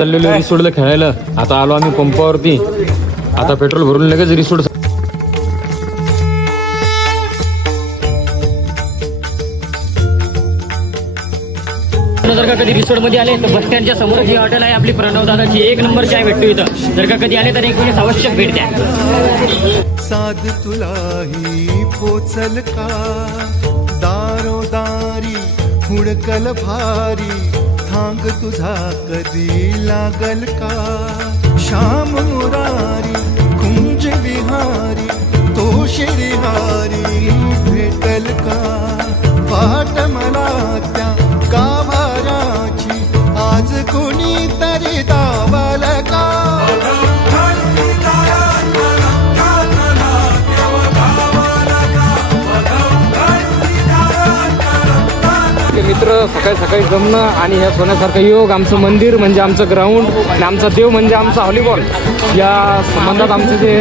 चाललेलो रिसोडला खेळायला. आता आलो आम्ही पंपावरती. आता पेट्रोल भरून लगेच रिसोड जर का कधी रिसोर्टमध्ये आले तर बस स्टँडच्या समोर जी हॉटेल आहे आपली प्रणव दादाची एक नंबर चाय भेटतो इथं. जर का कधी आले तर एक वेळेस आवश्यक भेट द्या. साध तुलाही पोचल का? दारोदारी हुडकल भारी थांग तुझा कधी लागल का? श्याम मुरारी कुंज विहारी तो श्रीहारी भेटल का? वाट मला त्या गाभाराची आज कोणी तरी दावाला पवित्र सकाळी सकाळी जमणं आणि ह्या सोन्यासारखं योग आमचं मंदिर म्हणजे आमचं ग्राउंड आणि आमचा देव म्हणजे आमचा हॉलीबॉल या संबंधात आमचं जे